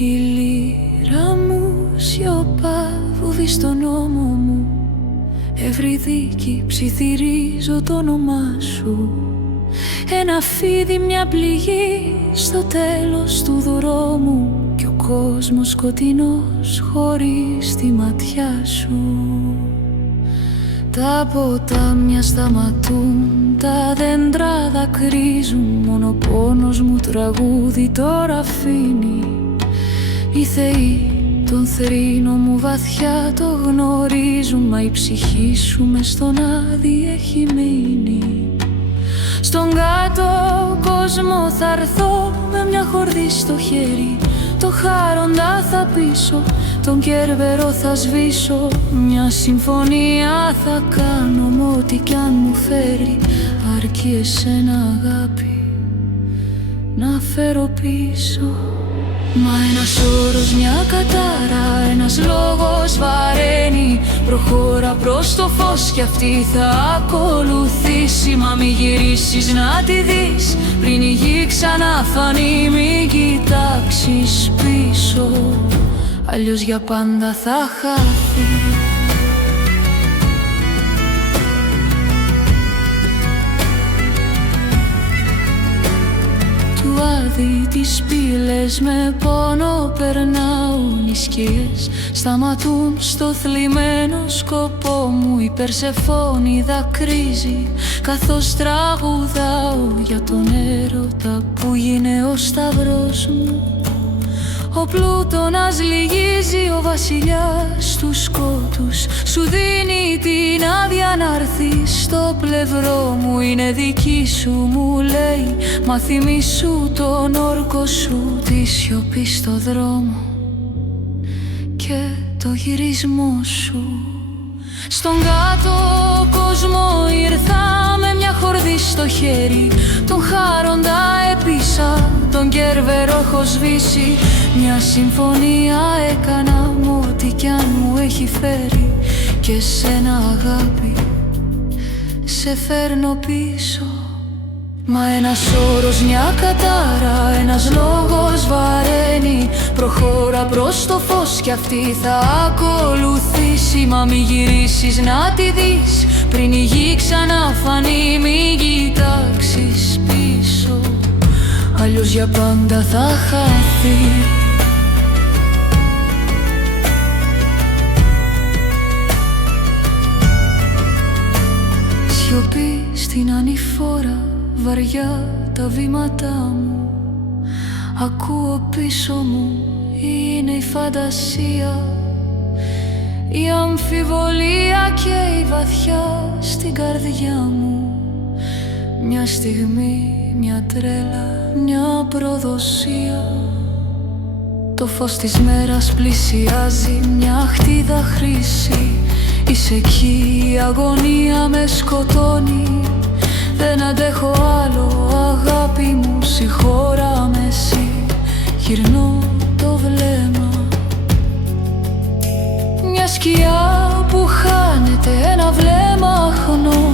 Η λύρα μου σιωπά φοβεί στον νόμο μου. Ευρυδίκη ψιθυρίζω το όνομά σου. Ένα φίδι, μια πληγή στο τέλος του δρόμου. Κι ο κόσμος σκοτεινός χωρίς τη ματιά σου. Τα ποτάμια σταματούν, τα δέντρα δακρύζουν. Μόνο πόνος μου τραγούδι τώρα αφήνει. Οι θεοί τον θρήνο μου βαθιά το γνωρίζουν. Μα η ψυχή σου μες στον άδει έχει μείνει. Στον κάτω κόσμο θα έρθω με μια χορδή στο χέρι. Το χάροντα θα πείσω, τον Κέρβερο θα σβήσω. Μια συμφωνία θα κάνω με ό,τι κι αν μου φέρει. Αρκεί εσένα αγάπη να φέρω πίσω. Μα ένας όρος, μια κατάρα, ένας λόγος βαραίνει. Προχώρα προς το φως κι αυτή θα ακολουθήσει. Μα μη γυρίσεις να τη δεις πριν η γη ξαναφανεί. Μη κοιτάξεις πίσω, αλλιώς για πάντα θα χαθεί. Άδει τις πύλες με πόνο περνάουν οι σκιές. Σταματούν στο θλιμμένο σκοπό μου. Η Περσεφόνη δακρύζει καθώς τραγουδάω για τον έρωτα που γίνε ο σταυρός μου. Ο Πλούτονας λυγίζει, ο βασιλιάς του σκότους σου δίνει την άδεια να έρθεις στο πλευρό μου. Είναι δική σου μου λέει, μα θυμήσου τον όρκο σου. Τη σιωπή στο δρόμο και το γυρισμό σου. Στον κάτω κόσμο ήρθα με μια χορδή στο χέρι. Τον χάροντα έπεισα, τον Κέρβερο έχω σβήσει. Μια συμφωνία έκανα με ό,τι κι αν μου έχει φέρει. Και σένα αγάπη σε φέρνω πίσω. Μα ένας όρος, μια κατάρα, ένας λόγος βαραίνει. Προχώρα προς το φως κι αυτή θα ακολουθήσει. Μα μη γυρίσεις να τη δεις πριν η γη ξαναφανεί. Μη κοιτάξεις πίσω, αλλιώς για πάντα θα χαθεί. Σιωπή στην ανηφόρα, βαριά τα βήματά μου. Ακούω πίσω μου, είναι η φαντασία. Η αμφιβολία και η βαθιά στην καρδιά μου. Μια στιγμή, μια τρέλα, μια προδοσία. Το φως της μέρας πλησιάζει, μια χτίδα χρήση. Είσαι εκεί, η αγωνία με σκοτώνει. Δεν αντέχω άλλο, αγάπη μου, συγχώρα με εσύ. Γυρνώ το βλέμμα. Μια σκιά που χάνεται, ένα βλέμμα αχνό.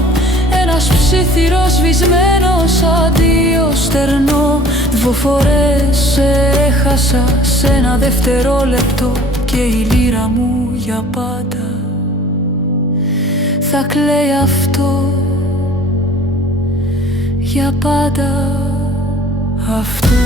Ένας ψιθυρός σβησμένος, αντίο στερνό. 2 φορές σε έχασα σε ένα δευτερόλεπτο. Και η λύρα μου για πάντα θα κλαίει αυτό. Για πάντα αυτό.